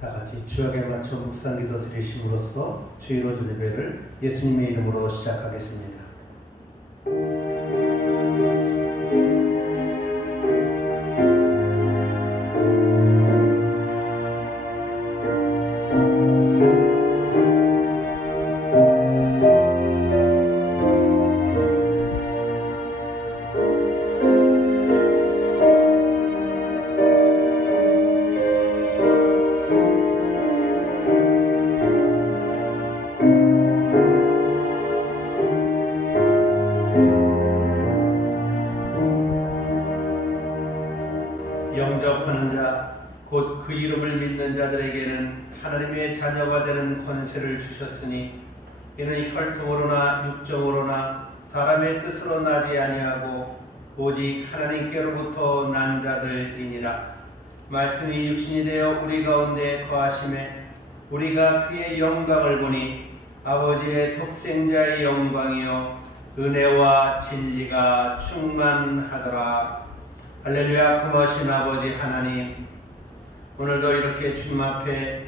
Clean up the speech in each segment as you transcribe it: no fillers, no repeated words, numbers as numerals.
다 같이 주역에 맞춰 묵상기도 드리심으로써 주일오전 예배를 예수님의 이름으로 시작하겠습니다. 영접하는 자, 곧 그 이름을 믿는 자들에게는 하나님의 자녀가 되는 권세를 주셨으니 이는 혈통으로나 육정으로나 사람의 뜻으로 나지 아니하고 오직 하나님께로부터 난 자들이니라. 말씀이 육신이 되어 우리 가운데 거하심에 우리가 그의 영광을 보니 아버지의 독생자의 영광이요 은혜와 진리가 충만하더라. 할렐루야. 고마우신 아버지 하나님, 오늘도 이렇게 주님 앞에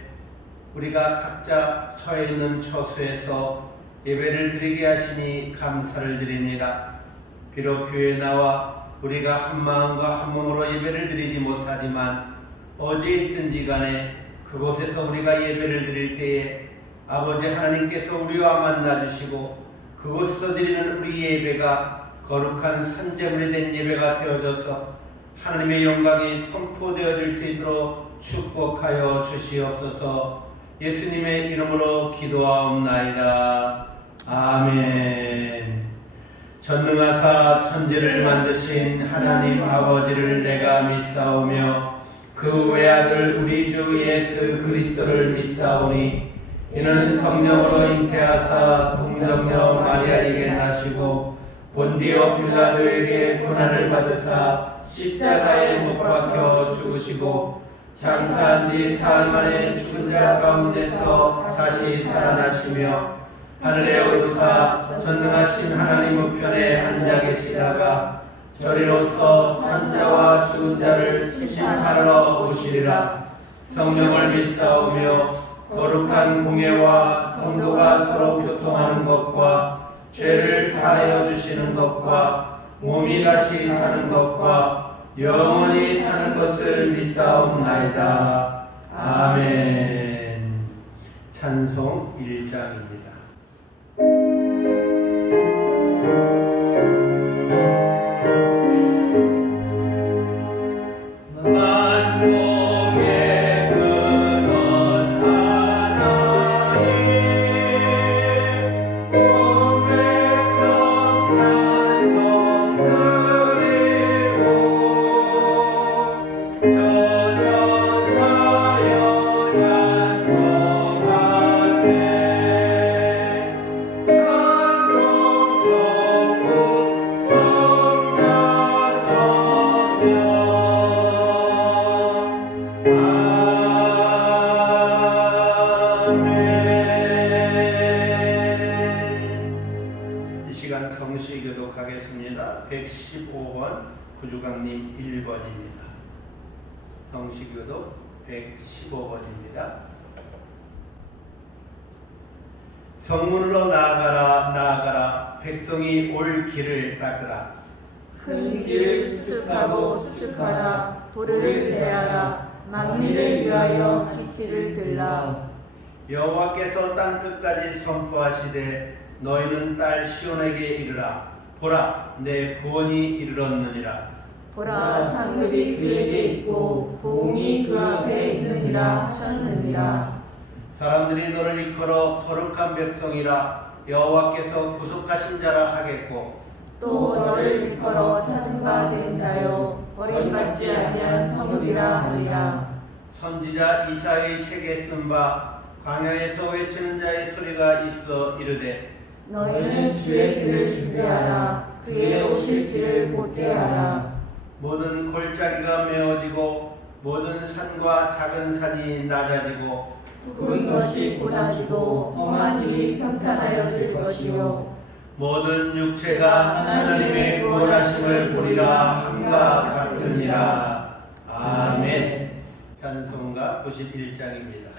우리가 각자 처해 있는 처소에서 예배를 드리게 하시니 감사를 드립니다. 비록 교회에 나와 우리가 한 마음과 한 몸으로 예배를 드리지 못하지만 어디에 있든지 간에 그곳에서 우리가 예배를 드릴 때에 아버지 하나님께서 우리와 만나주시고 그곳에서 드리는 우리 예배가 거룩한 산제물이 된 예배가 되어져서 하나님의 영광이 선포되어질 수 있도록 축복하여 주시옵소서. 예수님의 이름으로 기도하옵나이다. 아멘. 전능하사 천지를 만드신 하나님 아버지를 내가 믿사오며 그 외아들 우리 주 예수 그리스도를 믿사오니 이는 성령으로 잉태하사 동정녀 마리아에게 나시고 본디오 빌라도에게 고난을 받으사 십자가에 못 박혀 죽으시고 장사한 지 사흘 만에 죽은 자 가운데서 다시 살아나시며 하늘에 오르사 전능하신 하나님 우편에 앉아 계시다가 저리로서 산자와 죽은 자를 심판하러 오시리라. 성령을 믿사오며 거룩한 공예와 성도가 서로 교통하는 것과 죄를 사하여 주시는 것과 몸이 다시 사는 것과 영원히 사는 것을 믿사옵나이다. 아멘. 찬송 1장입니다. 성시교독 하겠습니다. 115번 구주강님 1번입니다. 성시교독 115번입니다. 성문으로 나아가라 나아가라 백성이 올 길을 닦으라. 큰 길을 수축하고 수축하라. 돌을 제하라. 만민을 위하여 기치를 들라. 여호와께서 땅 끝까지 선포하시되 너희는 딸 시온에게 이르라. 보라, 내 구원이 이르렀느니라. 보라, 상급이 그에게 있고 보응이 그 앞에 있느니라 하셨느니라. 사람들이 너를 일컬어 거룩한 백성이라 여호와께서 구속하신 자라 하겠고 또 너를 일컬어 찾은 바 된 자여 버림받지 아니한 성읍이라 하리라. 선지자 이사야의 책에 쓴 바 광야에서 외치는 자의 소리가 있어 이르되 너희는 주의 길을 준비하라. 그의 오실 길을 곧대하라. 모든 골짜기가 메어지고 모든 산과 작은 산이 낮아지고 굵은 것이 곧아지고 험한 일이 평탄하여질 것이요 모든 육체가 하나님의 구원하심을 보리라 함과 같으니라. 아멘. 자, 찬송가 91장입니다.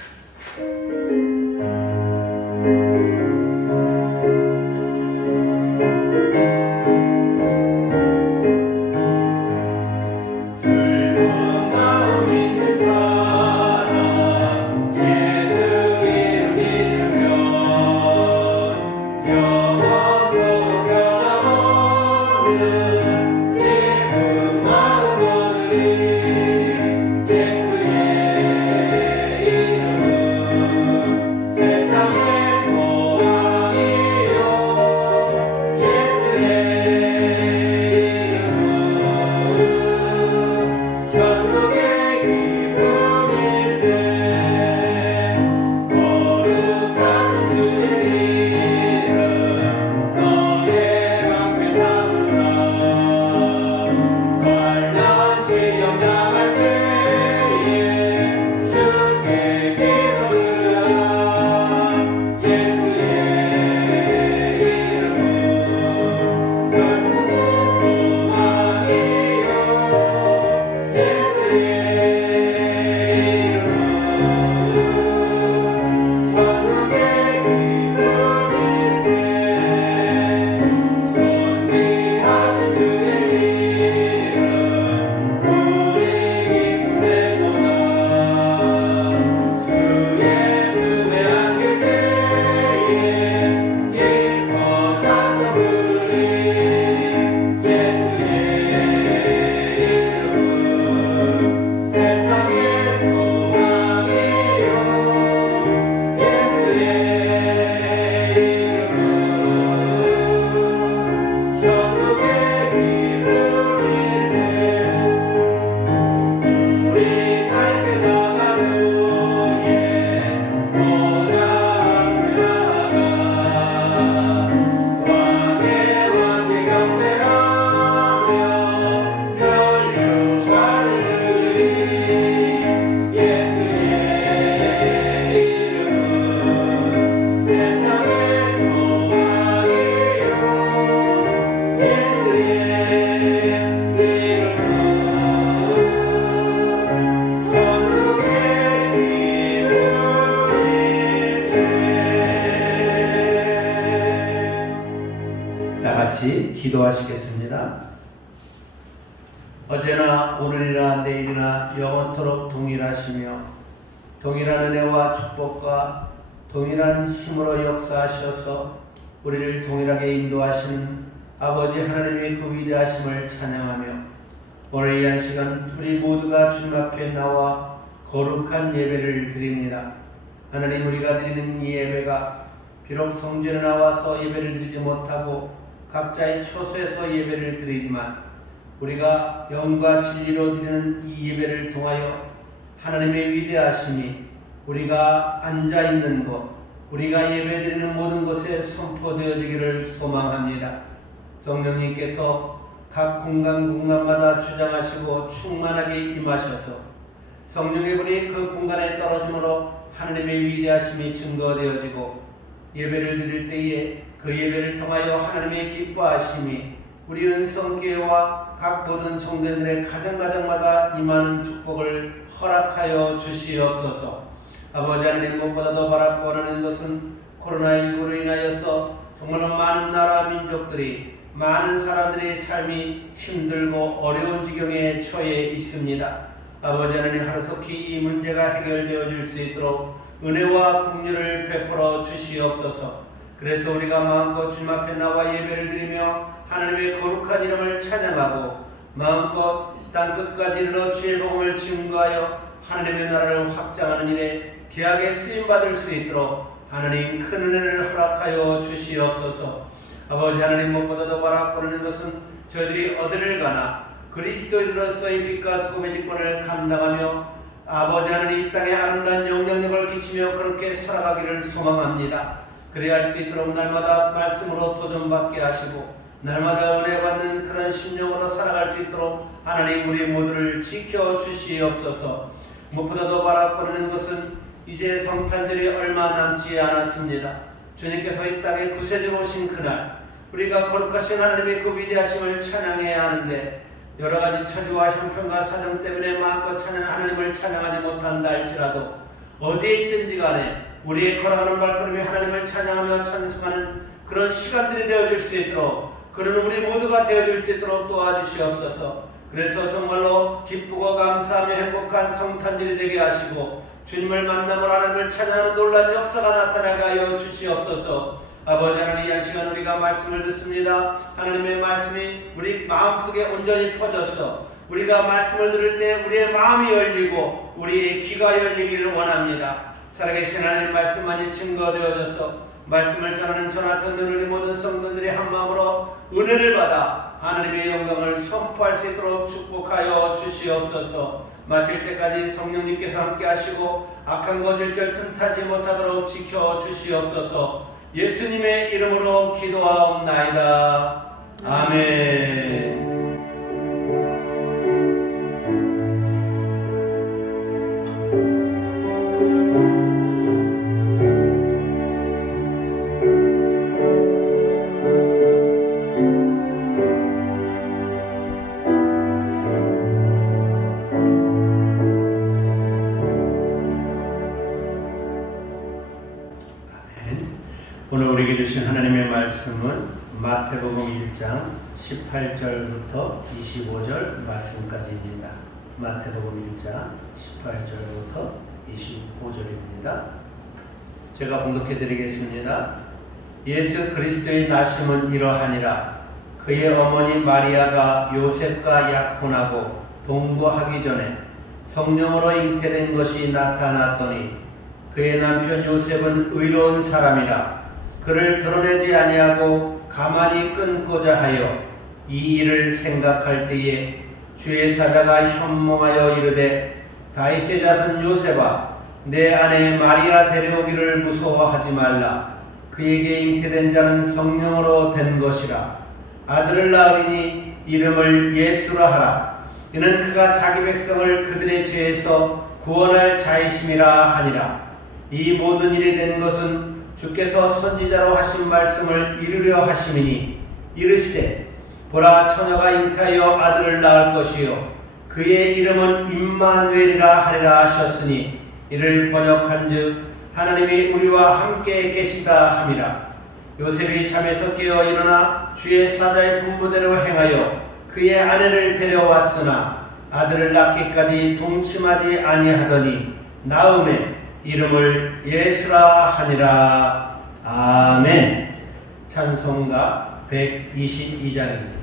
같이 기도하시겠습니다. 어제나 오늘이나 내일이나 영원토록 동일하시며 동일한 은혜와 축복과 동일한 힘으로 역사하셔서 우리를 동일하게 인도하시는 아버지 하나님의 그 위대하심을 찬양하며 오늘 이 한 시간 우리 모두가 주님 앞에 나와 거룩한 예배를 드립니다. 하나님, 우리가 드리는 이 예배가 비록 성전에 나와서 예배를 드리지 못하고 각자의 처소에서 예배를 드리지만 우리가 영과 진리로 드리는 이 예배를 통하여 하나님의 위대하심이 우리가 앉아있는 곳, 우리가 예배드리는 모든 곳에 선포되어지기를 소망합니다. 성령님께서 각 공간마다 주장하시고 충만하게 임하셔서 성령의 분이 그 공간에 떨어짐으로 하나님의 위대하심이 증거되어지고 예배를 드릴 때에 그 예배를 통하여 하나님의 기뻐하심이 우리 은성교회와 각 모든 성도들의 가정마다 임하는 축복을 허락하여 주시옵소서. 아버지 하나님, 무엇보다도 바라고 원하는 것은 코로나19로 인하여서 정말로 많은 나라 민족들이, 많은 사람들의 삶이 힘들고 어려운 지경에 처해 있습니다. 아버지 하나님, 하루속히 이 문제가 해결되어질 수 있도록 은혜와 긍휼을 베풀어 주시옵소서. 그래서 우리가 마음껏 주님 앞에 나와 예배를 드리며 하나님의 거룩한 이름을 찬양하고 마음껏 땅끝까지 이르러 주의 복음을 증거하여 하나님의 나라를 확장하는 일에 귀하게 쓰임받을 수 있도록 하나님 큰 은혜를 허락하여 주시옵소서. 아버지 하나님, 무엇보다도 바라보는 것은 저희들이 어디를 가나 그리스도인으로서의 빛과 소금의 직분을 감당하며 아버지 하나님 이 땅에 아름다운 영향력을 끼치며 그렇게 살아가기를 소망합니다. 그래야 할 수 있도록 날마다 말씀으로 도전받게 하시고 날마다 은혜 받는 그런 심령으로 살아갈 수 있도록 하나님 우리 모두를 지켜주시옵소서. 무엇보다도 바라보는 것은 이제 성탄절이 얼마 남지 않았습니다. 주님께서 이 땅에 구세주로 오신 그날 우리가 거룩하신 하나님의 그 위대하심을 찬양해야 하는데 여러 가지 처지와 형편과 사정 때문에 마음껏 찬양 하나님을 찬양하지 못한다 할지라도 어디에 있든지 간에 우리의 걸어가는 발걸음이 하나님을 찬양하며 찬송하는 그런 시간들이 되어질 수 있도록, 그런 우리 모두가 되어질 수 있도록 도와주시옵소서. 그래서 정말로 기쁘고 감사하며 행복한 성탄절이 되게 하시고 주님을 만남으로 하나님을 찬양하는 놀라운 역사가 나타나게 하여 주시옵소서. 아버지 하나님, 이 시간 우리가 말씀을 듣습니다. 하나님의 말씀이 우리 마음속에 온전히 퍼져서 우리가 말씀을 들을 때 우리의 마음이 열리고 우리의 귀가 열리기를 원합니다. 살아계신 하나님 말씀만이 증거되어져서 말씀을 전하는 저나 듣는 우리 모든 성도들이 한 마음으로 은혜를 받아 하나님의 영광을 선포할 수 있도록 축복하여 주시옵소서. 마칠 때까지 성령님께서 함께 하시고 악한 것 일절 틈타지 못하도록 지켜주시옵소서. 예수님의 이름으로 기도하옵나이다. 아멘. 오늘 우리에게 주신 하나님의 말씀은 마태복음 1장 18절부터 25절 말씀까지입니다. 마태복음 1장 18절부터 25절입니다. 제가 봉독해 드리겠습니다. 예수 그리스도의 나심은 이러하니라. 그의 어머니 마리아가 요셉과 약혼하고 동거하기 전에 성령으로 잉태된 것이 나타났더니 그의 남편 요셉은 의로운 사람이라 그를 드러내지 아니하고 가만히 끊고자 하여 이 일을 생각할 때에 주의 사자가 현몽하여 이르되 다윗의 자손 요셉아, 내 아내 마리아 데려오기를 무서워하지 말라. 그에게 잉태된 자는 성령으로 된 것이라. 아들을 낳으리니 이름을 예수라 하라. 이는 그가 자기 백성을 그들의 죄에서 구원할 자이심이라 하니라. 이 모든 일이 된 것은 주께서 선지자로 하신 말씀을 이루려 하심이니 이르시되 보라, 처녀가 잉태하여 아들을 낳을 것이요 그의 이름은 임마누엘이라 하리라 하셨으니 이를 번역한즉 하나님이 우리와 함께 계시다 함이라. 요셉이 잠에서 깨어 일어나 주의 사자의 분부대로 행하여 그의 아내를 데려왔으나 아들을 낳기까지 동침하지 아니하더니 나음에 이름을 예수라 하니라. 아멘. 찬송가 122장입니다.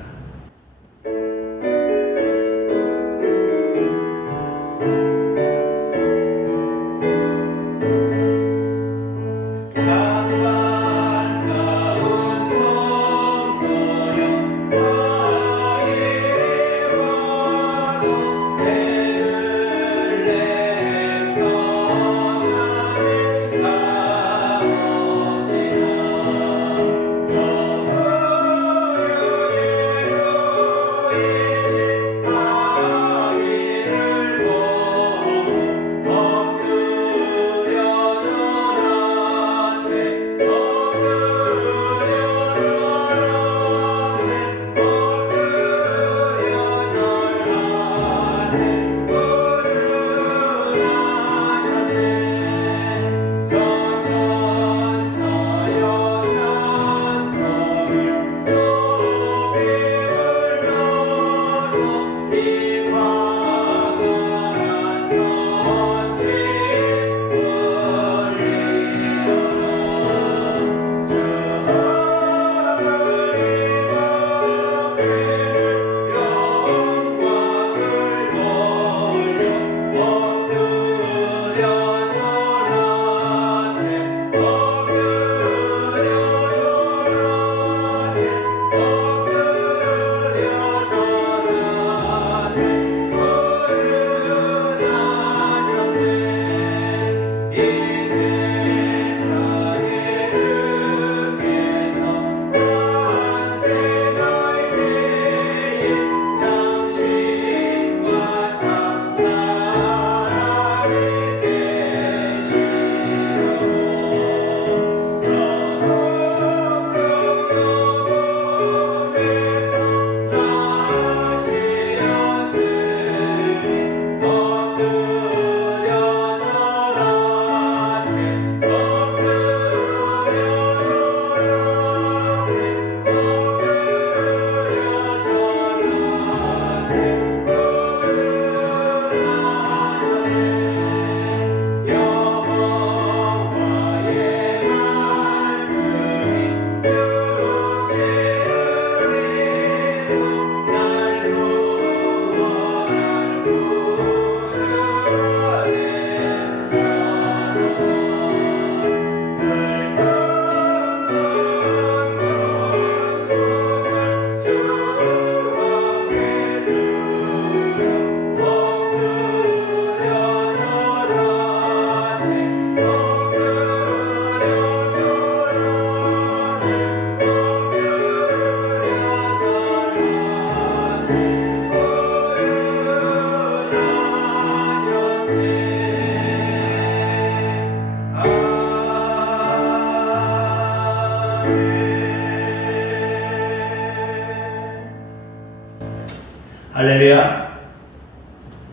할렐루야.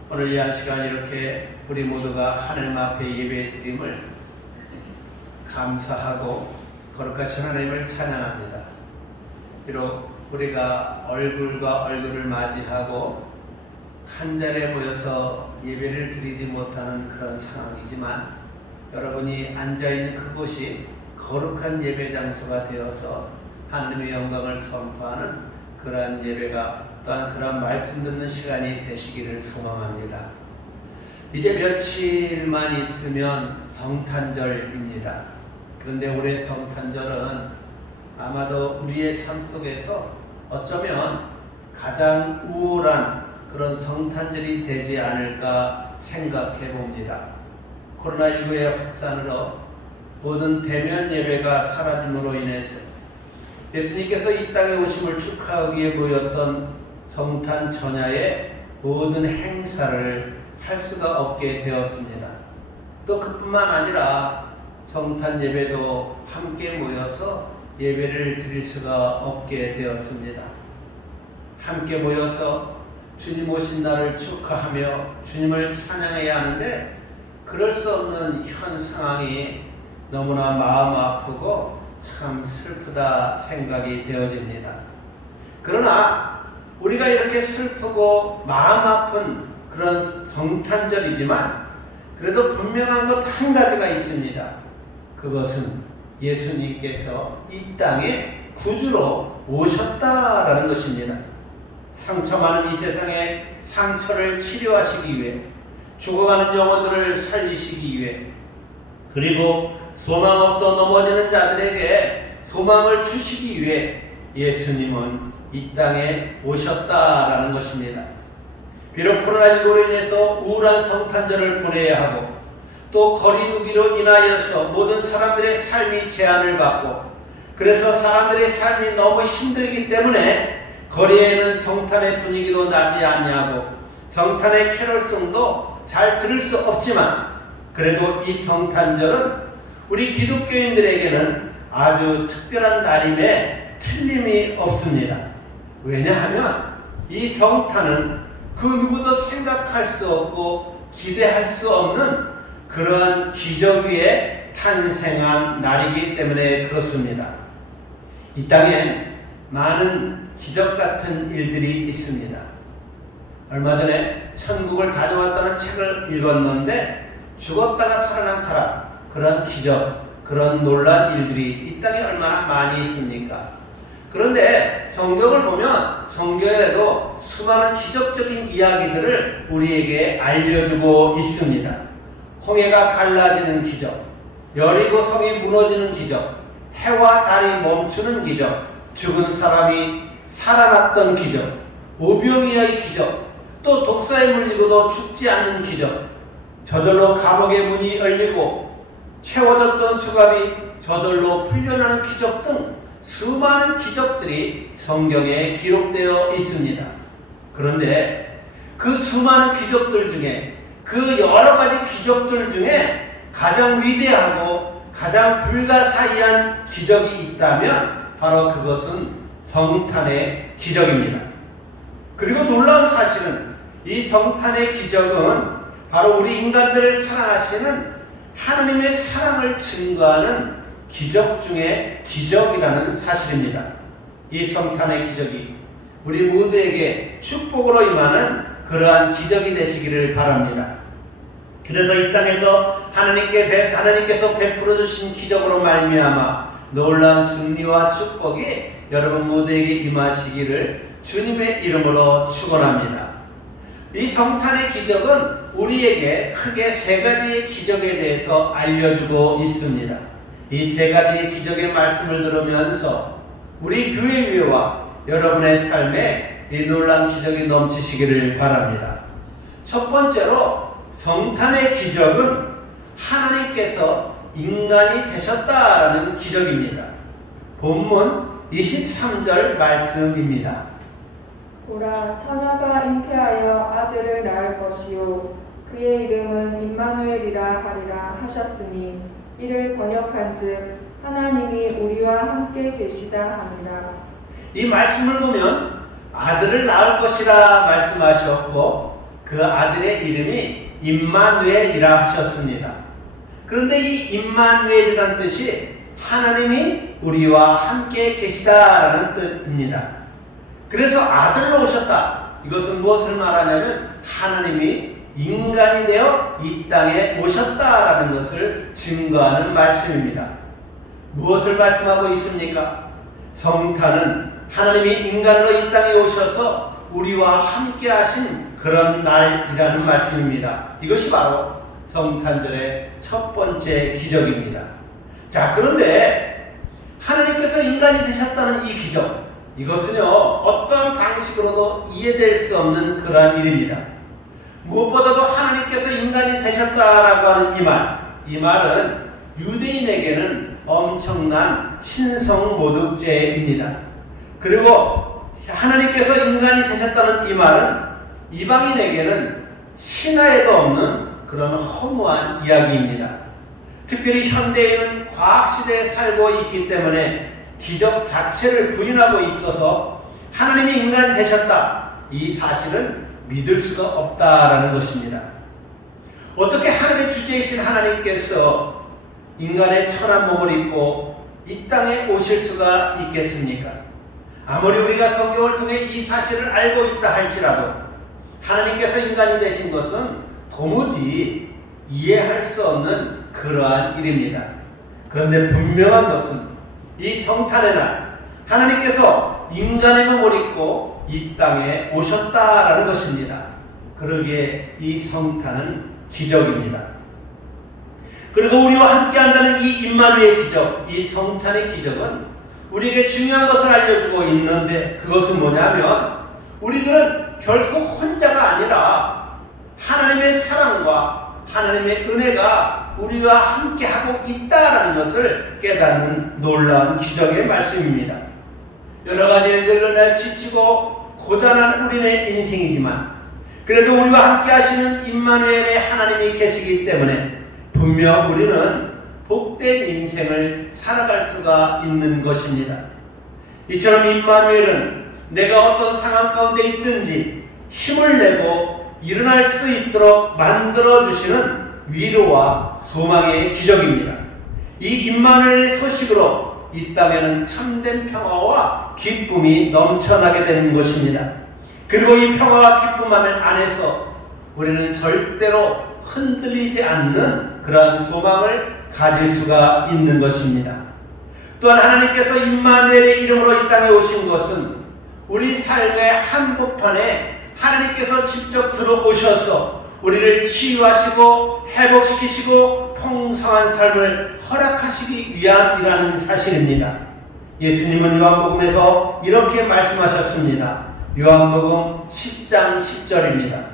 오늘 이 한 시간 이렇게 우리 모두가 하나님 앞에 예배 드림을 감사하고 거룩하신 하나님을 찬양합니다. 비록 우리가 얼굴과 얼굴을 맞이하고 한 자리에 모여서 예배를 드리지 못하는 그런 상황이지만 여러분이 앉아있는 그곳이 거룩한 예배 장소가 되어서 하나님의 영광을 선포하는 그러한 예배가 또한 그러한 말씀 듣는 시간이 되시기를 소망합니다. 이제 며칠만 있으면 성탄절입니다. 그런데 올해 성탄절은 아마도 우리의 삶 속에서 어쩌면 가장 우울한 그런 성탄절이 되지 않을까 생각해 봅니다. 코로나19의 확산으로 모든 대면 예배가 사라짐으로 인해서 예수님께서 이 땅에 오심을 축하하기 위해 모였던 성탄 전야의 모든 행사를 할 수가 없게 되었습니다. 또 그뿐만 아니라 성탄 예배도 함께 모여서 예배를 드릴 수가 없게 되었습니다. 함께 모여서 주님 오신 날을 축하하며 주님을 찬양해야 하는데 그럴 수 없는 현 상황이 너무나 마음 아프고 참 슬프다 생각이 되어집니다. 그러나 우리가 이렇게 슬프고 마음 아픈 그런 성탄절이지만 그래도 분명한 것 한 가지가 있습니다. 그것은 예수님께서 이 땅에 구주로 오셨다라는 것입니다. 상처 많은 이 세상에 상처를 치료하시기 위해 죽어가는 영혼들을 살리시기 위해 그리고 소망 없어 넘어지는 자들에게 소망을 주시기 위해 예수님은 이 땅에 오셨다라는 것입니다. 비록 코로나19로 인해서 우울한 성탄절을 보내야 하고 또 거리두기로 인하여서 모든 사람들의 삶이 제한을 받고 그래서 사람들의 삶이 너무 힘들기 때문에 거리에는 성탄의 분위기도 나지 않냐고 성탄의 캐럴송도 잘 들을 수 없지만 그래도 이 성탄절은 우리 기독교인들에게는 아주 특별한 날임에 틀림이 없습니다. 왜냐하면 이 성탄은 그 누구도 생각할 수 없고 기대할 수 없는 그러한 기적 위에 탄생한 날이기 때문에 그렇습니다. 이 땅엔 많은 기적 같은 일들이 있습니다. 얼마 전에 천국을 다녀왔다는 책을 읽었는데 죽었다가 살아난 사람, 그런 기적, 그런 놀란 일들이 이 땅에 얼마나 많이 있습니까? 그런데 성경을 보면 성경에도 수많은 기적적인 이야기들을 우리에게 알려주고 있습니다. 홍해가 갈라지는 기적, 여리고 성이 무너지는 기적, 해와 달이 멈추는 기적, 죽은 사람이 살아났던 기적, 오병이어의 기적, 또 독사에 물리고도 죽지 않는 기적, 저절로 감옥의 문이 열리고 채워졌던 수갑이 저절로 풀려나는 기적 등 수많은 기적들이 성경에 기록되어 있습니다. 그런데 그 수많은 기적들 중에 그 여러 가지 기적들 중에 가장 위대하고 가장 불가사의한 기적이 있다면 바로 그것은 성탄의 기적입니다. 그리고 놀라운 사실은 이 성탄의 기적은 바로 우리 인간들을 사랑하시는 하나님의 사랑을 증거하는 기적 중에 기적이라는 사실입니다. 이 성탄의 기적이 우리 모두에게 축복으로 임하는 그러한 기적이 되시기를 바랍니다. 그래서 이 땅에서 하나님께서 베풀어 주신 기적으로 말미암아 놀라운 승리와 축복이 여러분 모두에게 임하시기를 주님의 이름으로 축원합니다. 이 성탄의 기적은 우리에게 크게 세 가지의 기적에 대해서 알려주고 있습니다. 이 세 가지의 기적의 말씀을 들으면서 우리 교회 위와 여러분의 삶에 이 놀라운 기적이 넘치시기를 바랍니다. 첫 번째로 성탄의 기적은 하나님께서 인간이 되셨다라는 기적입니다. 본문 23절 말씀입니다. 보라, 처녀가 잉태하여 아들을 낳을 것이요 그의 이름은 임마누엘이라 하리라 하셨으니 이를 번역한즉 하나님이 우리와 함께 계시다 하니라. 이 말씀을 보면 아들을 낳을 것이라 말씀하셨고 그 아들의 이름이 임마누엘이라 하셨습니다. 그런데 이 임마누엘이라는 뜻이 하나님이 우리와 함께 계시다라는 뜻입니다. 그래서 아들로 오셨다. 이것은 무엇을 말하냐면 하나님이 인간이 되어 이 땅에 오셨다라는 것을 증거하는 말씀입니다. 무엇을 말씀하고 있습니까? 성탄은 하나님이 인간으로 이 땅에 오셔서 우리와 함께 하신 그런 날이라는 말씀입니다. 이것이 바로 성탄절의 첫 번째 기적입니다. 자, 그런데 하나님께서 인간이 되셨다는 이 기적, 이것은요 어떠한 방식으로도 이해될 수 없는 그러한 일입니다. 무엇보다도 하나님께서 인간이 되셨다라고 하는 이 말은 유대인에게는 엄청난 신성모독죄입니다. 그리고 하나님께서 인간이 되셨다는 이 말은 이방인에게는 신화에도 없는 그런 허무한 이야기입니다. 특별히 현대인은 과학시대에 살고 있기 때문에 기적 자체를 부인하고 있어서 하나님이 인간 되셨다, 이 사실은 믿을 수가 없다라는 것입니다. 어떻게 하늘의 주제이신 하나님께서 인간의 천한 몸을 입고 이 땅에 오실 수가 있겠습니까? 아무리 우리가 성경을 통해 이 사실을 알고 있다 할지라도 하나님께서 인간이 되신 것은 도무지 이해할 수 없는 그러한 일입니다. 그런데 분명한 것은 이 성탄의 날 하나님께서 인간의 몸을 입고 이 땅에 오셨다라는 것입니다. 그러기에 이 성탄은 기적입니다. 그리고 우리와 함께 한다는 이 임마누엘 기적, 이 성탄의 기적은 우리에게 중요한 것을 알려주고 있는데, 그것은 뭐냐면 우리들은 결코 혼자가 아니라 하나님의 사랑과 하나님의 은혜가 우리와 함께하고 있다는 것을 깨닫는 놀라운 기적의 말씀입니다. 여러 가지 일들로 내 지치고 고단한 우리의 인생이지만 그래도 우리와 함께 하시는 임마누엘의 하나님이 계시기 때문에 분명 우리는 복된 인생을 살아갈 수가 있는 것입니다. 이처럼 임마누엘은 내가 어떤 상황 가운데 있든지 힘을 내고 일어날 수 있도록 만들어주시는 위로와 소망의 기적입니다. 이 임마누엘의 소식으로 이 땅에는 참된 평화와 기쁨이 넘쳐나게 되는 것입니다. 그리고 이 평화와 기쁨 안에서 우리는 절대로 흔들리지 않는 그러한 소망을 가질 수가 있는 것입니다. 또한 하나님께서 임마누엘의 이름으로 이 땅에 오신 것은 우리 삶의 한복판에 하나님께서 직접 들어오셔서 우리를 치유하시고 회복시키시고 풍성한 삶을 허락하시기 위함이라는 사실입니다. 예수님은 요한복음에서 이렇게 말씀하셨습니다. 요한복음 10장 10절입니다.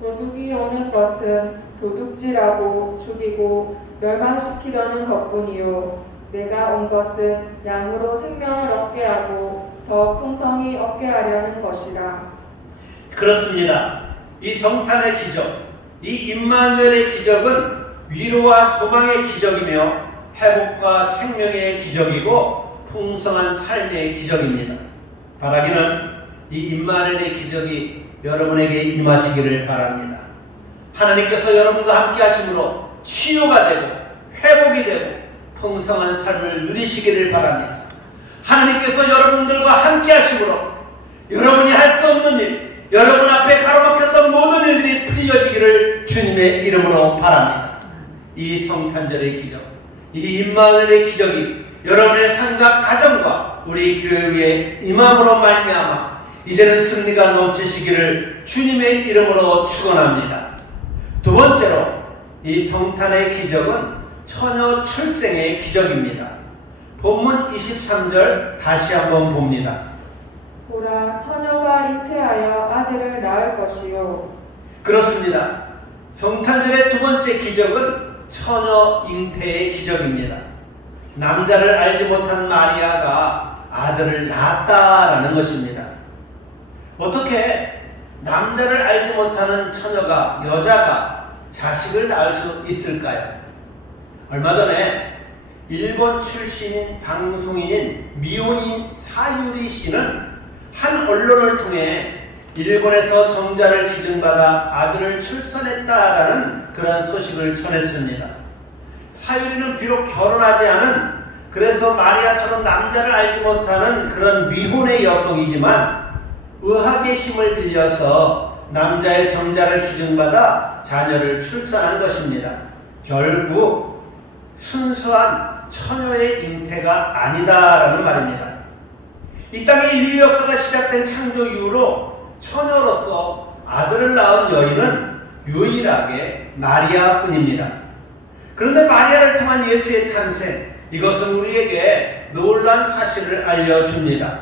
도둑이 오는 것은 도둑질하고 죽이고 멸망시키려는 것뿐이요 내가 온 것은 양으로 생명을 얻게 하고 더 풍성히 얻게 하려는 것이라. 그렇습니다. 이 성탄의 기적, 이 임마누엘의 기적은 위로와 소망의 기적이며 회복과 생명의 기적이고 풍성한 삶의 기적입니다. 바라기는 이 임마누엘의 기적이 여러분에게 임하시기를 바랍니다. 하나님께서 여러분과 함께 하심으로 치유가 되고 회복이 되고 풍성한 삶을 누리시기를 바랍니다. 하나님께서 여러분들과 함께 하심으로 여러분이 할 수 없는 일, 여러분 앞에 가로막혔던 모든 일들이 풀려지기를 주님의 이름으로 바랍니다. 이 성탄절의 기적, 이 임마누엘의 기적이 여러분의 삶과 가정과 우리 교회 위에 임함으로 말미암아 이제는 승리가 넘치시기를 주님의 이름으로 축원합니다. 두 번째로 이 성탄의 기적은 처녀 출생의 기적입니다. 본문 23절 다시 한번 봅니다. 보라, 처녀가 잉태하여 아들을 낳을 것이요. 그렇습니다. 성탄절의 두 번째 기적은 처녀 잉태의 기적입니다. 남자를 알지 못한 마리아가 아들을 낳았다라는 것입니다. 어떻게 남자를 알지 못하는 처녀가, 여자가 자식을 낳을 수 있을까요? 얼마 전에 일본 출신인 방송인인 미혼인 사유리 씨는 한 언론을 통해 일본에서 정자를 기증받아 아들을 출산했다라는 그런 소식을 전했습니다. 사유리는 비록 결혼하지 않은, 그래서 마리아처럼 남자를 알지 못하는 그런 미혼의 여성이지만 의학의 힘을 빌려서 남자의 정자를 기증받아 자녀를 출산한 것입니다. 결국 순수한 처녀의 잉태가 아니다라는 말입니다. 이 땅의 인류 역사가 시작된 창조 이후로 처녀로서 아들을 낳은 여인은 유일하게 마리아뿐입니다. 그런데 마리아를 통한 예수의 탄생, 이것은 우리에게 놀라운 사실을 알려줍니다.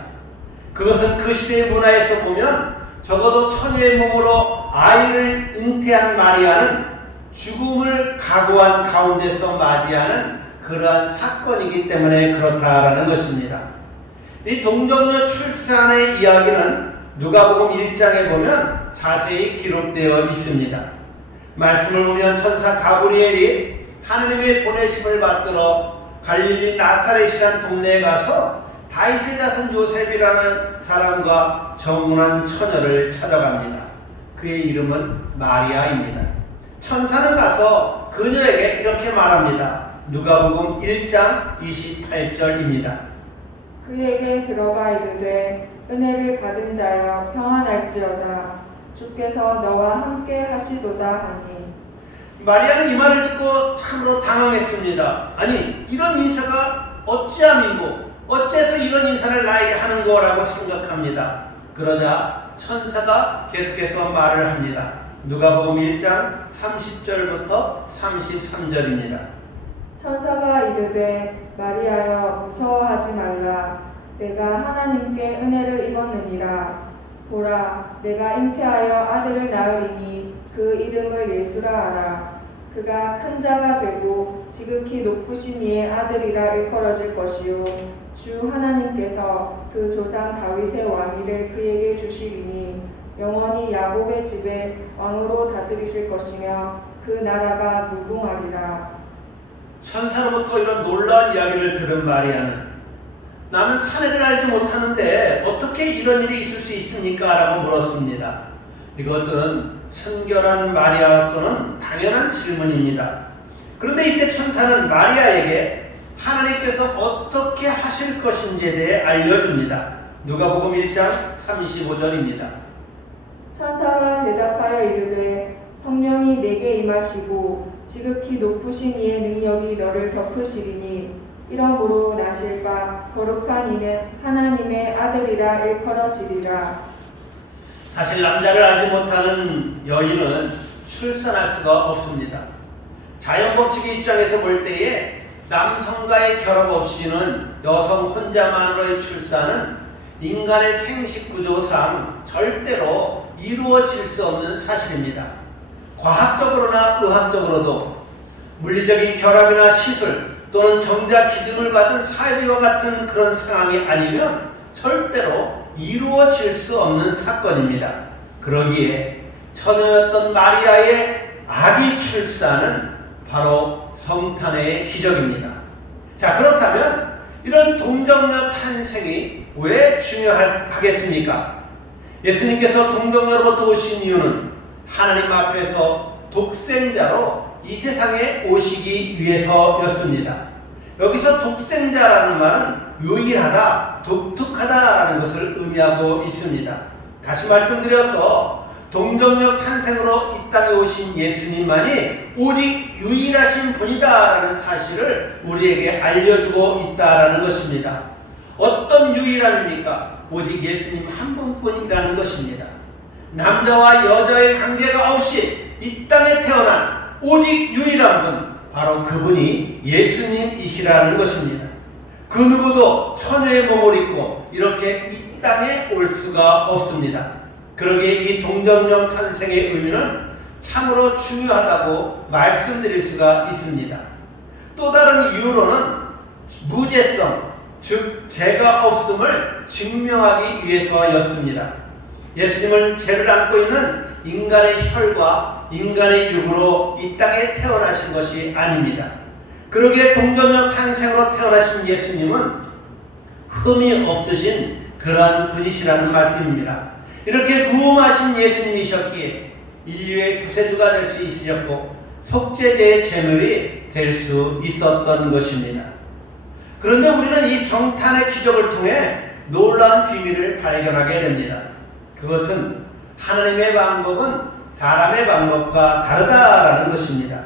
그것은 그 시대의 문화에서 보면 적어도 처녀의 몸으로 아이를 잉태한 마리아는 죽음을 각오한 가운데서 맞이하는 그러한 사건이기 때문에 그렇다라는 것입니다. 이 동정녀 출산의 이야기는 누가복음 1장에 보면 자세히 기록되어 있습니다. 말씀을 보면 천사 가브리엘이 하느님의 보내심을 받들어 갈릴리 나사렛이라는 동네에 가서 다윗의 자손 요셉이라는 사람과 정혼한 처녀를 찾아갑니다. 그의 이름은 마리아입니다. 천사는 가서 그녀에게 이렇게 말합니다. 누가복음 1장 28절입니다. 그에게 들어가 이르되 은혜를 받은 자여 평안할지어다. 주께서 너와 함께 하시도다 하니. 마리아는 이 말을 듣고 참으로 당황했습니다. 아니, 이런 인사가 어찌함이고 어째서 이런 인사를 나에게 하는 거라고 생각합니다. 그러자 천사가 계속해서 말을 합니다. 누가복음 1장 30절부터 33절입니다. 천사가 이르되 마리아여 무서워하지 말라. 내가 하나님께 은혜를 입었느니라. 보라, 내가 잉태하여 아들을 낳으리니 그 이름을 예수라 하라. 그가 큰 자가 되고 지극히 높으신 이의 아들이라 일컬어질 것이요 주 하나님께서 그 조상 다윗의 왕위를 그에게 주시리니 영원히 야곱의 집에 왕으로 다스리실 것이며 그 나라가 무궁하리라. 천사로부터 이런 놀라운 이야기를 들은 마리아는 나는 사내를 알지 못하는데 어떻게 이런 일이 있을 수 있습니까? 라고 물었습니다. 이것은 순결한 마리아로서는 당연한 질문입니다. 그런데 이때 천사는 마리아에게 하나님께서 어떻게 하실 것인지에 대해 알려줍니다. 누가복음 1장 35절입니다. 천사가 대답하여 이르되 성령이 내게 임하시고 지극히 높으신 이의 능력이 너를 덮으시리니 이러므로 나실 바 거룩한 이는 하나님의 아들이라 일컬어지리라. 사실 남자를 알지 못하는 여인은 출산할 수가 없습니다. 자연법칙의 입장에서 볼 때에 남성과의 결합 없이는 여성 혼자만으로의 출산은 인간의 생식구조상 절대로 이루어질 수 없는 사실입니다. 과학적으로나 의학적으로도 물리적인 결합이나 시술 또는 정자 기증을 받은 사유리와 같은 그런 상황이 아니면 절대로 이루어질 수 없는 사건입니다. 그러기에 처녀였던 마리아의 아기 출산은 바로 성탄의 기적입니다. 자, 그렇다면 이런 동정녀 탄생이 왜 중요하겠습니까? 예수님께서 동정녀로부터 오신 이유는 하나님 앞에서 독생자로 이 세상에 오시기 위해서였습니다. 여기서 독생자라는 말은 유일하다, 독특하다라는 것을 의미하고 있습니다. 다시 말씀드려서 동정녀 탄생으로 이 땅에 오신 예수님만이 오직 유일하신 분이다라는 사실을 우리에게 알려주고 있다라는 것입니다. 어떤 유일함입니까? 오직 예수님 한 분뿐이라는 것입니다. 남자와 여자의 관계가 없이 이 땅에 태어난 오직 유일한 분, 바로 그분이 예수님이시라는 것입니다. 그 누구도 처녀의 몸을 입고 이렇게 이 땅에 올 수가 없습니다. 그러기에 이 동정녀 탄생의 의미는 참으로 중요하다고 말씀드릴 수가 있습니다. 또 다른 이유로는 무죄성, 즉 죄가 없음을 증명하기 위해서였습니다. 예수님은 죄를 안고 있는 인간의 혈과 인간의 육으로 이 땅에 태어나신 것이 아닙니다. 그러기에 동정녀 탄생으로 태어나신 예수님은 흠이 없으신 그러한 분이시라는 말씀입니다. 이렇게 무음하신 예수님이셨기에 인류의 구세주가 될 수 있으셨고 속죄제의 제물이 될 수 있었던 것입니다. 그런데 우리는 이 성탄의 기적을 통해 놀라운 비밀을 발견하게 됩니다. 그것은 하나님의 방법은 사람의 방법과 다르다라는 것입니다.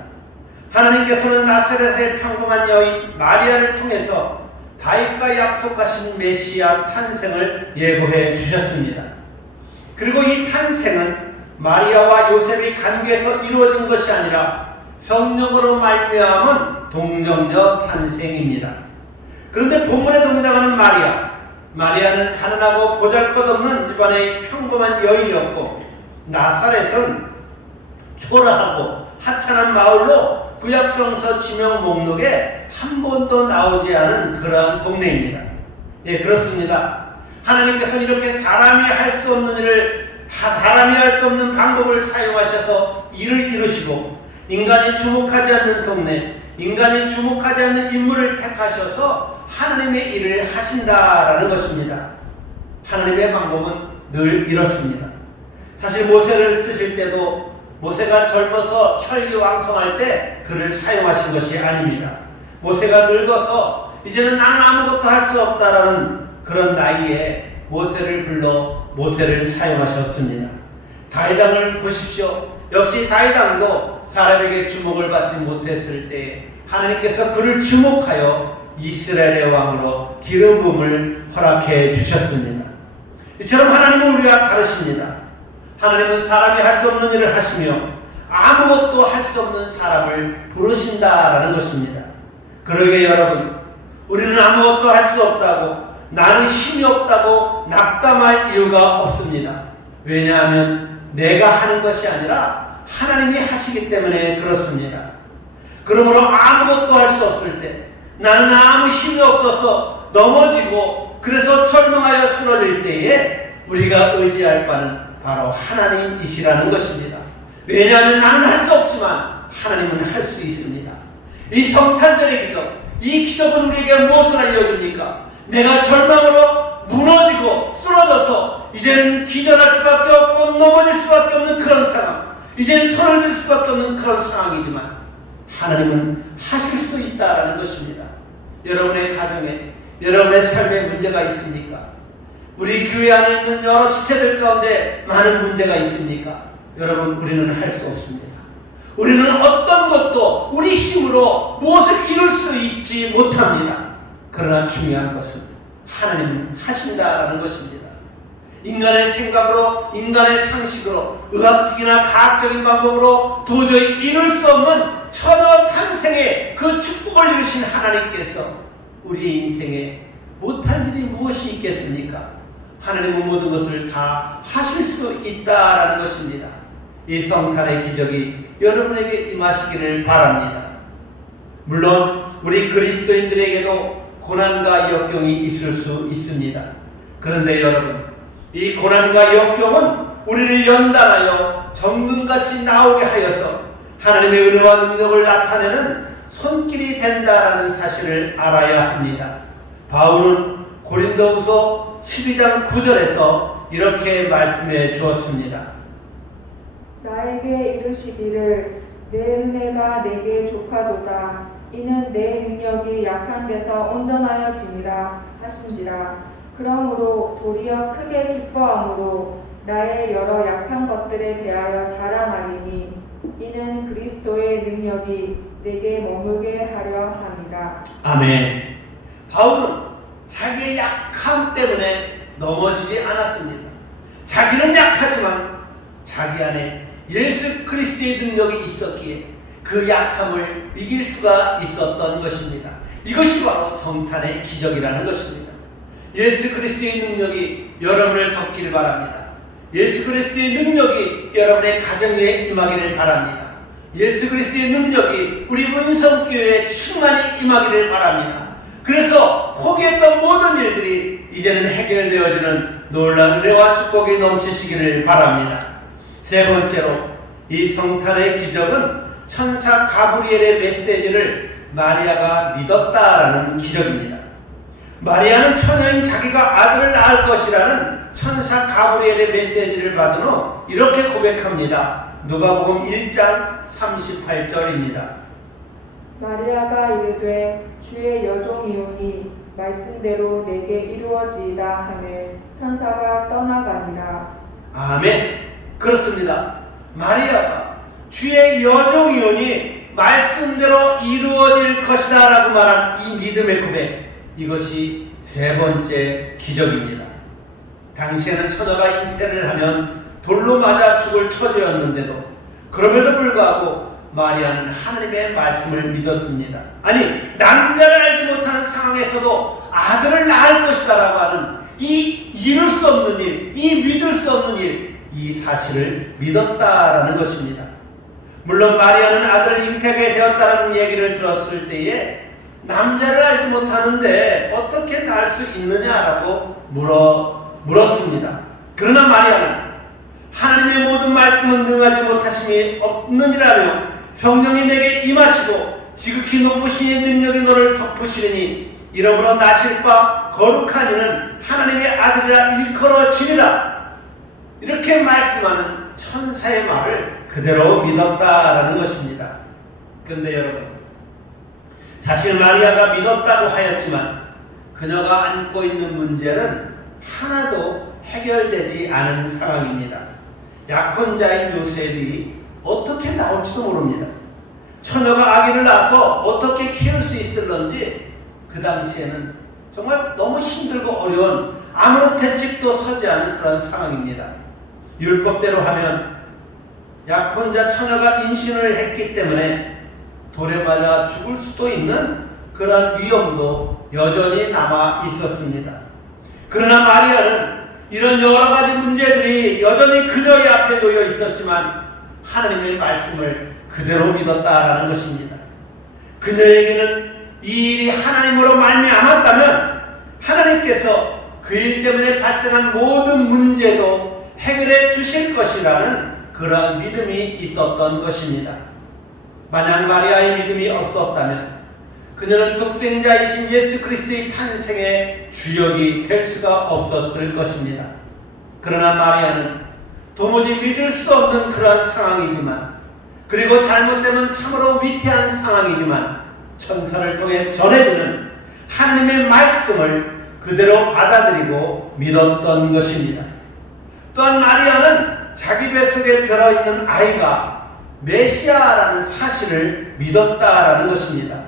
하나님께서는 나사렛의 평범한 여인 마리아를 통해서 다윗과 약속하신 메시아 탄생을 예고해 주셨습니다. 그리고 이 탄생은 마리아와 요셉의 관계에서 이루어진 것이 아니라 성령으로 말미암은 동정녀 탄생입니다. 그런데 본문에 등장하는 마리아는 가난하고 보잘것없는 집안의 평범한 여인이었고 나사렛은 초라하고 하찮은 마을로 구약성서 지명 목록에 한 번도 나오지 않은 그러한 동네입니다. 예, 그렇습니다. 하나님께서는 이렇게 사람이 할 수 없는 방법을 사용하셔서 일을 이루시고 인간이 주목하지 않는 동네, 인간이 주목하지 않는 인물을 택하셔서 하나님의 일을 하신다라는 것입니다. 하나님의 방법은 늘 이렇습니다. 사실 모세를 쓰실 때도 모세가 젊어서 혈기왕성할 때 그를 사용하신 것이 아닙니다. 모세가 늙어서 이제는 나는 아무것도 할 수 없다라는 그런 나이에 모세를 불러 모세를 사용하셨습니다. 다윗 왕을 보십시오. 역시 다윗 왕도 사람에게 주목을 받지 못했을 때 하나님께서 그를 주목하여 이스라엘의 왕으로 기름 부음을 허락해 주셨습니다. 이처럼 하나님은 우리와 다르십니다. 하나님은 사람이 할 수 없는 일을 하시며 아무것도 할 수 없는 사람을 부르신다라는 것입니다. 그러게 여러분, 우리는 아무것도 할 수 없다고, 나는 힘이 없다고 낙담할 이유가 없습니다. 왜냐하면 내가 하는 것이 아니라 하나님이 하시기 때문에 그렇습니다. 그러므로 아무것도 할 수 없을 때, 나는 아무 힘이 없어서 넘어지고 그래서 절망하여 쓰러질 때에 우리가 의지할 바는 바로 하나님이시라는 것입니다. 왜냐하면 나는 할 수 없지만 하나님은 할 수 있습니다. 이 성탄절의 기적, 이 기적은 우리에게 무엇을 알려줍니까? 내가 절망으로 무너지고 쓰러져서 이제는 기절할 수밖에 없고 넘어질 수밖에 없는 그런 상황, 이제는 손을 들 수밖에 없는 그런 상황이지만 하나님은 하실 수 있다라는 것입니다. 여러분의 가정에, 여러분의 삶에 문제가 있습니까? 우리 교회 안에 있는 여러 지체들 가운데 많은 문제가 있습니까? 여러분, 우리는 할 수 없습니다. 우리는 어떤 것도 우리 힘으로 무엇을 이룰 수 있지 못합니다. 그러나 중요한 것은 하나님은 하신다라는 것입니다. 인간의 생각으로, 인간의 상식으로, 의학적이나 과학적인 방법으로 도저히 이룰 수 없는 처녀 탄생의 그 축복을 이루신 하나님께서 우리의 인생에 못할 일이 무엇이 있겠습니까? 하나님은 모든 것을 다 하실 수 있다라는 것입니다. 이 성탄의 기적이 여러분에게 임하시기를 바랍니다. 물론 우리 그리스도인들에게도 고난과 역경이 있을 수 있습니다. 그런데 여러분, 이 고난과 역경은 우리를 연단하여 정금같이 나오게 하여서 하나님의 은혜와 능력을 나타내는 손길이 된다라는 사실을 알아야 합니다. 바울은 고린도후서 12장 9절에서 이렇게 말씀해 주었습니다. 나에게 이르시기를 내 은혜가 내게 족하도다. 이는 내 능력이 약한 데서 온전하여짐이라 하신지라. 그러므로 도리어 크게 기뻐함으로 나의 여러 약한 것들에 대하여 자랑하리니 이는 그리스도의 능력이 내게 머물게 하려 함이라. 아멘. 바울은 자기의 약함 때문에 넘어지지 않았습니다. 자기는 약하지만 자기 안에 예수 그리스도의 능력이 있었기에 그 약함을 이길 수가 있었던 것입니다. 이것이 바로 성탄의 기적이라는 것입니다. 예수 그리스도의 능력이 여러분을 덮기를 바랍니다. 예수 그리스도의 능력이 여러분의 가정 위에 임하기를 바랍니다. 예수 그리스도의 능력이 우리 은성교회에 충만히 임하기를 바랍니다. 그래서 포기했던 모든 일들이 이제는 해결되어지는 놀라운 은혜와 축복이 넘치시기를 바랍니다. 세 번째로, 이 성탄의 기적은 천사 가브리엘의 메시지를 마리아가 믿었다라는 기적입니다. 마리아는 처녀인 자기가 아들을 낳을 것이라는 천사 가브리엘의 메시지를 받은 후 이렇게 고백합니다. 누가복음 1장 38절입니다. 마리아가 이르되 주의 여종이오니 말씀대로 내게 이루어지이다 하매 천사가 떠나가니라. 아멘. 그렇습니다. 마리아가 주의 여종이오니 말씀대로 이루어질 것이다 라고 말한 이 믿음의 고백, 이것이 세 번째 기적입니다. 당시에는 처녀가 잉태를 하면 돌로 맞아 죽을 처지였는데도 그럼에도 불구하고 마리아는 하나님의 말씀을 믿었습니다. 아니, 남자를 알지 못하는 상황에서도 아들을 낳을 것이다 라고 하는 이 이룰 수 없는 일, 이 믿을 수 없는 일, 이 사실을 믿었다라는 것입니다. 물론 마리아는 아들을 잉태하게 되었다는 얘기를 들었을 때에 남자를 알지 못하는데 어떻게 낳을 수 있느냐라고 물었습니다. 그러나 마리아는 하나님의 모든 말씀은 능하지 못하심이 없느니라며 성령이 내게 임하시고 지극히 높으신 능력이 너를 덮으시리니 이러므로 나실 바 거룩한 이는 하나님의 아들이라 일컬어지리라. 이렇게 말씀하는 천사의 말을 그대로 믿었다라는 것입니다. 그런데 여러분, 사실 마리아가 믿었다고 하였지만 그녀가 안고 있는 문제는 하나도 해결되지 않은 상황입니다. 약혼자인 요셉이 어떻게 나올지도 모릅니다. 처녀가 아기를 낳아서 어떻게 키울 수 있을런지 그 당시에는 정말 너무 힘들고 어려운, 아무런 대책도 서지 않은 그런 상황입니다. 율법대로 하면 약혼자 처녀가 임신을 했기 때문에 돌에 맞아 죽을 수도 있는 그런 위험도 여전히 남아 있었습니다. 그러나 마리아는 이런 여러 가지 문제들이 여전히 그녀의 앞에 놓여 있었지만 하나님의 말씀을 그대로 믿었다라는 것입니다. 그녀에게는 이 일이 하나님으로 말미암았다면 하나님께서 그 일 때문에 발생한 모든 문제도 해결해 주실 것이라는 그러한 믿음이 있었던 것입니다. 만약 마리아의 믿음이 없었다면 그녀는 독생자이신 예수 그리스도의 탄생의 주역이 될 수가 없었을 것입니다. 그러나 마리아는 도무지 믿을 수 없는 그런 상황이지만, 그리고 잘못되면 참으로 위태한 상황이지만 천사를 통해 전해주는 하나님의 말씀을 그대로 받아들이고 믿었던 것입니다. 또한 마리아는 자기 뱃속에 들어있는 아이가 메시아라는 사실을 믿었다라는 것입니다.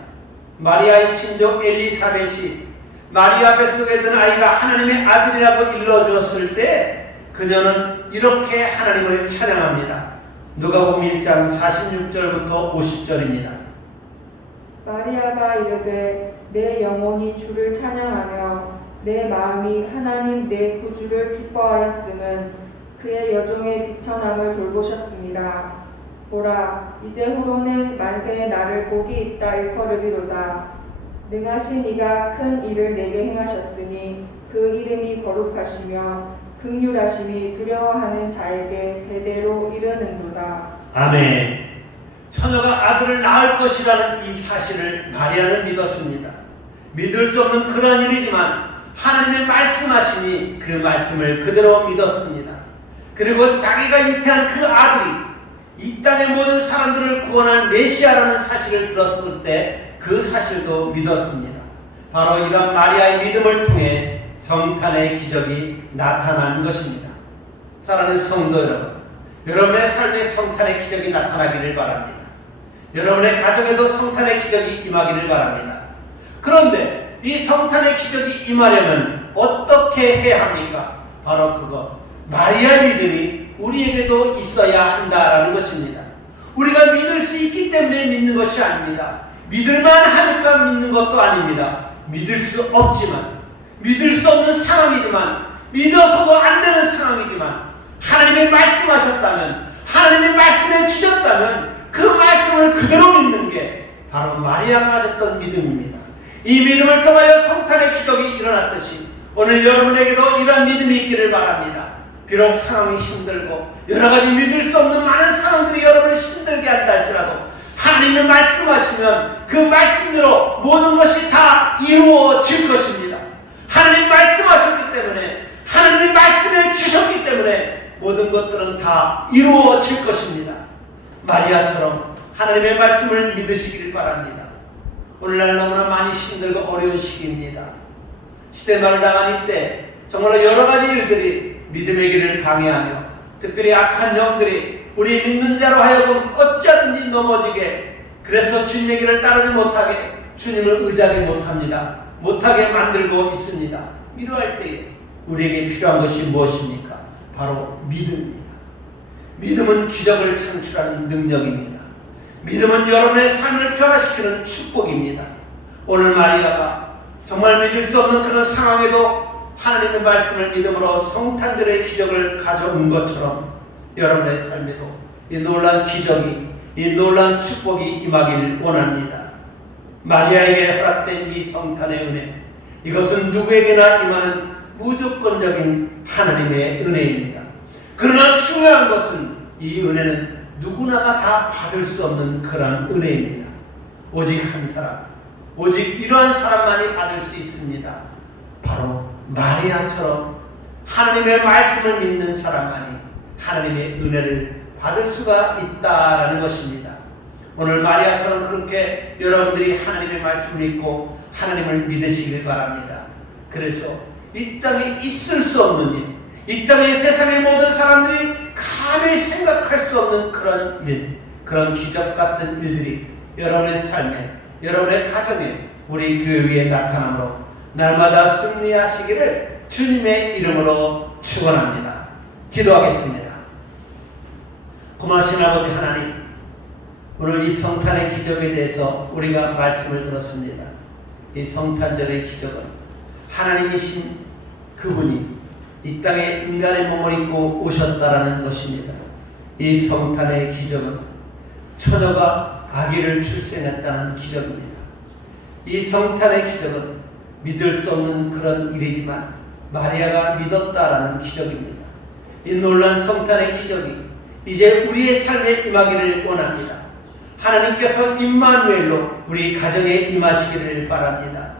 마리아의 친족 엘리사벳이 마리아 뱃속에 든 아이가 하나님의 아들이라고 일러주었을 때 그녀는 이렇게 하나님을 찬양합니다. 누가복음 1장 46절부터 50절입니다. 마리아가 이르되 내 영혼이 주를 찬양하며 내 마음이 하나님 내 구주를 기뻐하였음은 그의 여종의 비천함을 돌보셨습니다. 보라, 이제 후로는 만세의 나를 복이 있다 일컬으리로다. 능하신 이가 큰 일을 내게 행하셨으니 그 이름이 거룩하시며 긍휼하심이 두려워하는 자에게 대대로 이르는도다. 아멘. 처녀가 아들을 낳을 것이라는 이 사실을 마리아는 믿었습니다. 믿을 수 없는 그런 일이지만 하나님의 말씀하시니 그 말씀을 그대로 믿었습니다. 그리고 자기가 잉태한 그 아들이 이 땅의 모든 사람들을 구원할 메시아라는 사실을 들었을 때 그 사실도 믿었습니다. 바로 이런 마리아의 믿음을 통해 성탄의 기적이 나타난 것입니다. 사랑하는 성도 여러분, 여러분의 삶에 성탄의 기적이 나타나기를 바랍니다. 여러분의 가정에도 성탄의 기적이 임하기를 바랍니다. 그런데 이 성탄의 기적이 임하려면 어떻게 해야 합니까? 바로 그거, 마리아의 믿음이 우리에게도 있어야 한다라는 것입니다. 우리가 믿을 수 있기 때문에 믿는 것이 아닙니다. 믿을만 하니까 믿는 것도 아닙니다. 믿을 수 없지만, 믿을 수 없는 상황이지만, 믿어서도 안 되는 상황이지만 하나님이 말씀하셨다면, 하나님이 말씀해 주셨다면 그 말씀을 그대로 믿는 게 바로 마리아가 가졌던 믿음입니다. 이 믿음을 통하여 성탄의 기적이 일어났듯이 오늘 여러분에게도 이런 믿음이 있기를 바랍니다. 비록 상황이 힘들고 여러 가지 믿을 수 없는 많은 상황들이 여러분을 힘들게 한다 할지라도 하나님이 말씀하시면 그 말씀대로 모든 것이 다 이루어질 것입니다. 하나님 말씀하셨기 때문에, 하나님이 말씀해 주셨기 때문에 모든 것들은 다 이루어질 것입니다. 마리아처럼 하나님의 말씀을 믿으시길 바랍니다. 오늘날 너무나 많이 힘들고 어려운 시기입니다. 시대말을 당한 이때 정말로 여러 가지 일들이 믿음의 길을 방해하며, 특별히 악한 영들이 우리 믿는 자로 하여금 어찌하든지 넘어지게, 그래서 주님의 길을 따르지 못하게, 주님을 의지하지 못하게 만들고 있습니다. 이러할 때에 우리에게 필요한 것이 무엇입니까? 바로 믿음입니다. 믿음은 기적을 창출하는 능력입니다. 믿음은 여러분의 삶을 변화시키는 축복입니다. 오늘 마리아가 정말 믿을 수 없는 그런 상황에도 하나님의 말씀을 믿음으로 성탄절의 기적을 가져온 것처럼 여러분의 삶에도 이 놀라운 기적이, 이 놀라운 축복이 임하기를 원합니다. 마리아에게 허락된 이 성탄의 은혜, 이것은 누구에게나 임하는 무조건적인 하나님의 은혜입니다. 그러나 중요한 것은 이 은혜는 누구나가 다 받을 수 없는 그런 은혜입니다. 오직 한 사람, 오직 이러한 사람만이 받을 수 있습니다. 바로 마리아처럼 하나님의 말씀을 믿는 사람만이 하나님의 은혜를 받을 수가 있다라는 것입니다. 오늘 마리아처럼 그렇게 여러분들이 하나님의 말씀을 믿고 하나님을 믿으시길 바랍니다. 그래서 이 땅에 있을 수 없는 일, 이 땅의 세상의 모든 사람들이 감히 생각할 수 없는 그런 일, 그런 기적 같은 일들이 여러분의 삶에, 여러분의 가정에, 우리 교회 위에 나타나므로 날마다 승리하시기를 주님의 이름으로 축원합니다. 기도하겠습니다. 고마우신 아버지 하나님, 오늘 이 성탄의 기적에 대해서 우리가 말씀을 들었습니다. 이 성탄절의 기적은 하나님이신 그분이 이 땅에 인간의 몸을 입고 오셨다라는 것입니다. 이 성탄의 기적은 처녀가 아기를 출생했다는 기적입니다. 이 성탄의 기적은 믿을 수 없는 그런 일이지만 마리아가 믿었다라는 기적입니다. 이 놀라운 성탄의 기적이 이제 우리의 삶에 임하기를 원합니다. 하나님께서 임마누엘로 우리 가정에 임하시기를 바랍니다.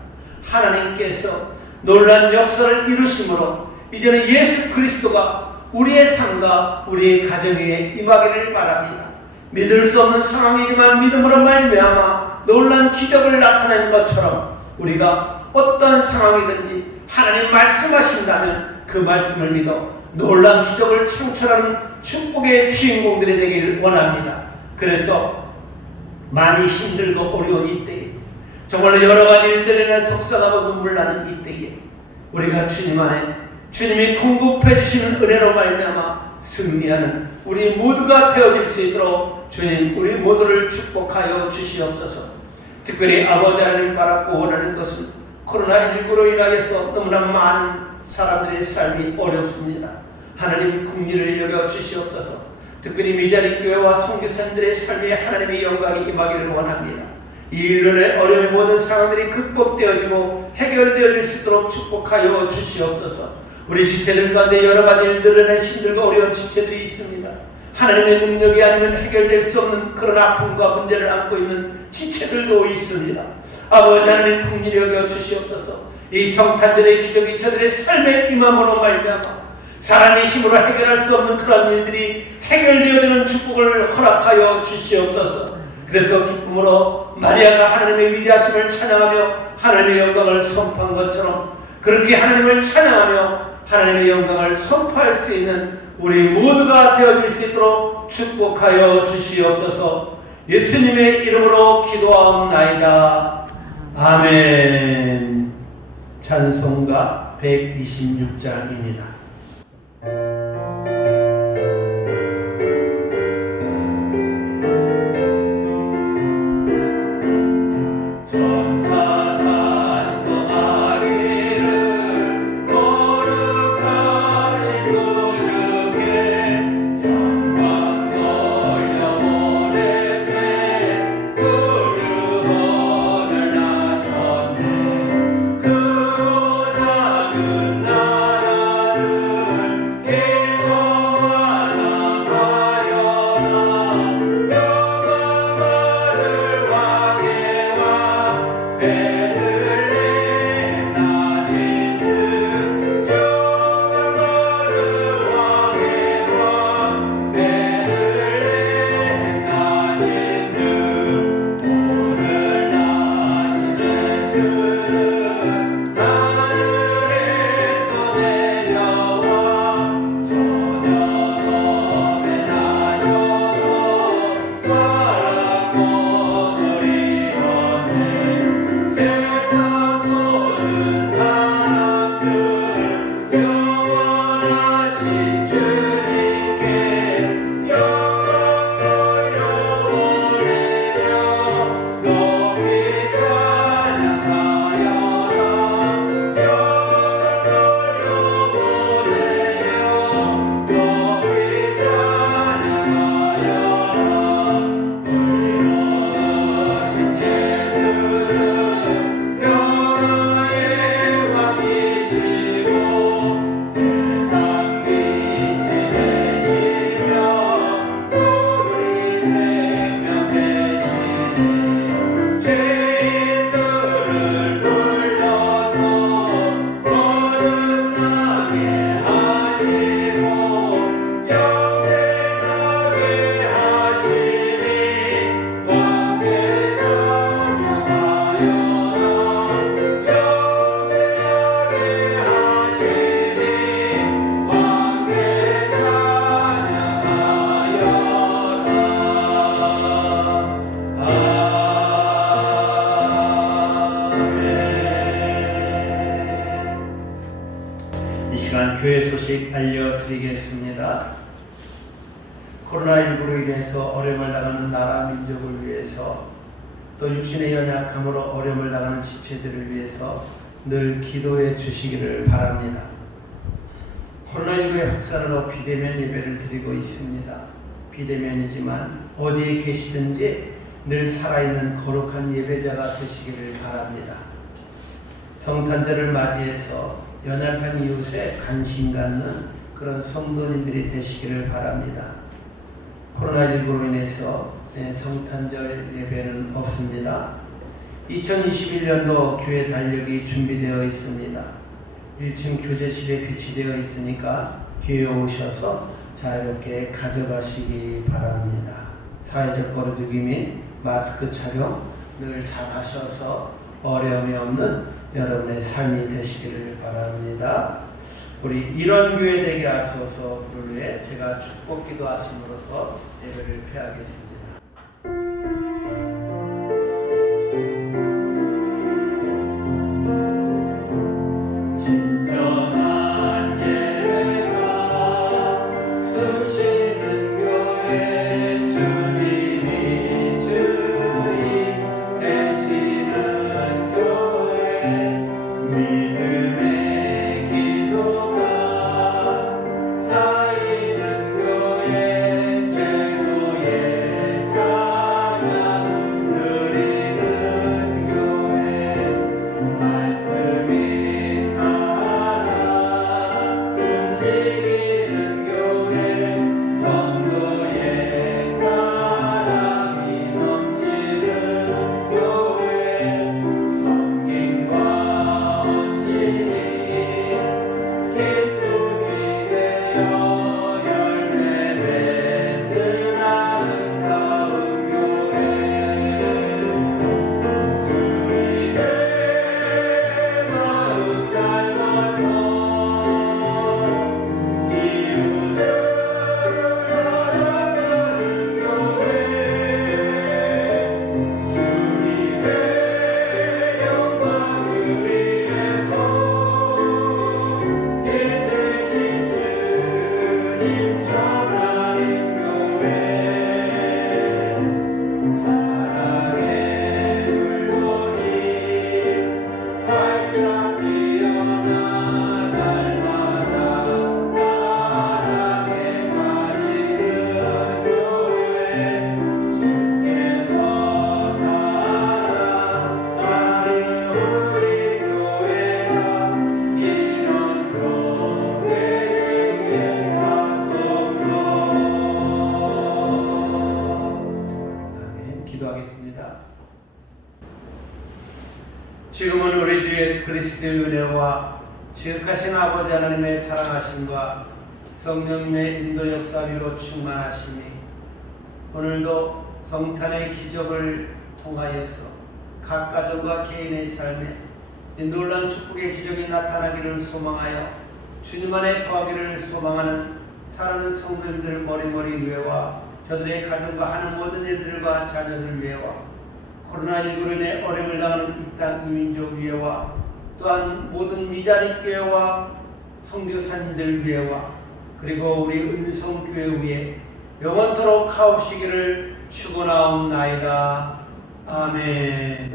하나님께서 놀라운 역사를 이루심으로 이제는 예수 그리스도가 우리의 삶과 우리의 가정 위에 임하기를 바랍니다. 믿을 수 없는 상황이지만 믿음으로 말미암아 놀라운 기적을 나타낸 것처럼 우리가 어떠한 상황이든지 하나님 말씀하신다면 그 말씀을 믿어 놀라운 기적을 창출하는 축복의 주인공들이 되기를 원합니다. 그래서 많이 힘들고 어려운 이때에, 정말로 여러 가지 일들에 인해 속상하고 눈물 나는 이때에 우리가 주님 안에, 주님이 공급해 주시는 은혜로 말미암아 승리하는 우리 모두가 되어질 수 있도록 주님 우리 모두를 축복하여 주시옵소서. 특별히 아버지 하나님 바라고 원하는 것은 코로나19로 인하여서 너무나 많은 사람들의 삶이 어렵습니다. 하나님 긍휼을 여겨 주시옵소서. 특별히 미자리 교회와 선교사님들의 삶에 하나님의 영광이 임하기를 원합니다. 이 일론의 어려운 모든 상황들이 극복되어지고 해결되어질 수 있도록 축복하여 주시옵소서. 우리 지체들 가운데 여러 가지 일들은 힘들고 어려운 지체들이 있습니다. 하나님의 능력이 아니면 해결될 수 없는 그런 아픔과 문제를 안고 있는 지체들도 있습니다. 아버지 하나님 긍휼히 여겨 주시옵소서. 이 성탄절의 기적이 저들의 삶에 임함으로 말미암아 사람의 힘으로 해결할 수 없는 그런 일들이 해결되어지는 축복을 허락하여 주시옵소서. 그래서 기쁨으로 마리아가 하나님의 위대하심을 찬양하며 하나님의 영광을 선포한 것처럼 그렇게 하나님을 찬양하며 하나님의 영광을 선포할 수 있는 우리 모두가 되어질 수 있도록 축복하여 주시옵소서. 예수님의 이름으로 기도하옵나이다. 아멘. 찬송가 126장입니다. 그 작은 나라를 교회 소식 알려드리겠습니다. 코로나19로 인해서 어려움을 당하는 나라 민족을 위해서 또 육신의 연약함으로 어려움을 당하는 지체들을 위해서 늘 기도해 주시기를 바랍니다. 코로나19의 확산으로 비대면 예배를 드리고 있습니다. 비대면이지만 어디에 계시든지 늘 살아있는 거룩한 예배자가 되시기를 바랍니다. 성탄절을 맞이해서 연약한 이웃에 관심 갖는 그런 성도님들이 되시기를 바랍니다. 코로나19로 인해서 성탄절 예배는 없습니다. 2021년도 교회 달력이 준비되어 있습니다. 1층 교제실에 배치되어 있으니까 교회에 오셔서 자유롭게 가져가시기 바랍니다. 사회적 거리두기 및 마스크 착용 늘 잘 하셔서 어려움이 없는 여러분의 삶이 되시기를 바랍니다. 우리 이런 교회 되게 하소서 부르에 제가 축복 기도하심으로써 예배를 폐하겠습니다. 진정한 예배가 숨쉬는 교회 주님이 주인 되시는 교회 믿음의 기도가 쌓이는 교회 최고의 찬양 드리는 교회 말씀이 살아 움직이는 교회 성도의 사랑이 넘치는 교회 섬김과 헌신이 기쁨이 되어 열매 맺는 아름다운 교회 주님의 마음 닮아서 이웃을 사랑하는 교회 주님의 영광을 위해서 이 대신 주님 전하는 교회 사랑의 울부심 활짝 피어나 날마다 사랑에 빠지는 교회 주께서 사랑하는 우리 교회가 이런 교회 되게 하소서. 아멘. 기도하겠습니다. 지금은 우리 주 예수 그리스도의 은혜와 지극하신 아버지 하나님의 사랑하심과 성령님의 인도 역사 위로 충만하시니 오늘도 성탄의 기적을 통하여서 각 가정과 개인의 삶에 이 놀라운 축복의 기적이 나타나기를 소망하여 주님 안에 거하기를 소망하는 사랑하는 성도님들 머리머리 위에와 저들의 가정과 하는 모든 일들과 자녀들 위에와 코로나19로 인해 어려움을 당하는 이 땅 이민족 위에와 또한 모든 미자립 교회와 선교사님들 위에와 그리고 우리 은성교회 위에 영원토록 하옵시기를 축원하옵나이다. 아멘.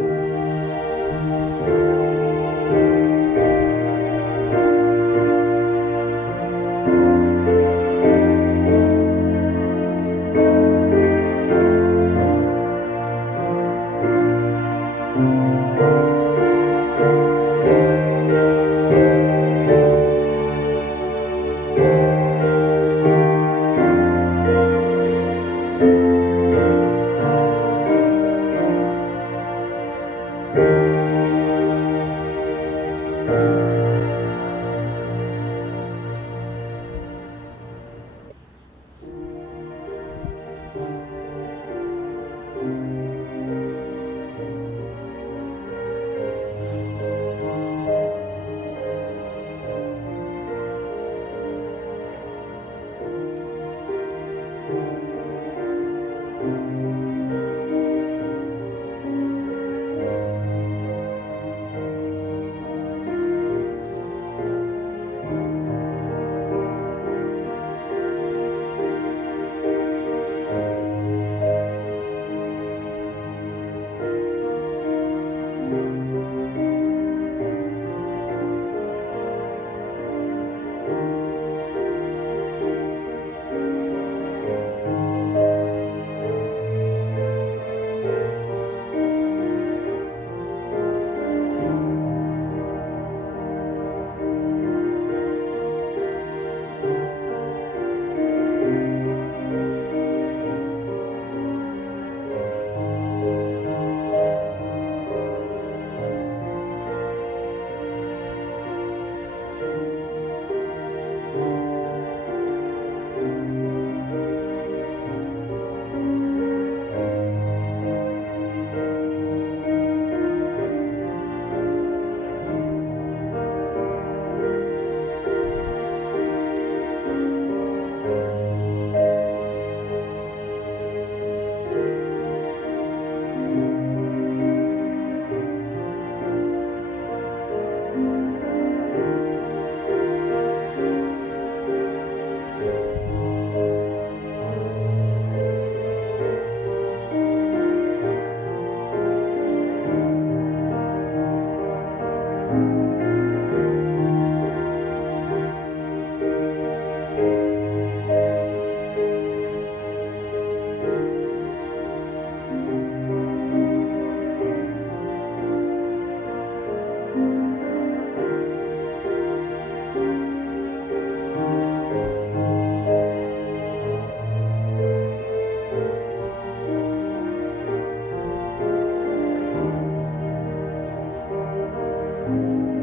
주옵소서.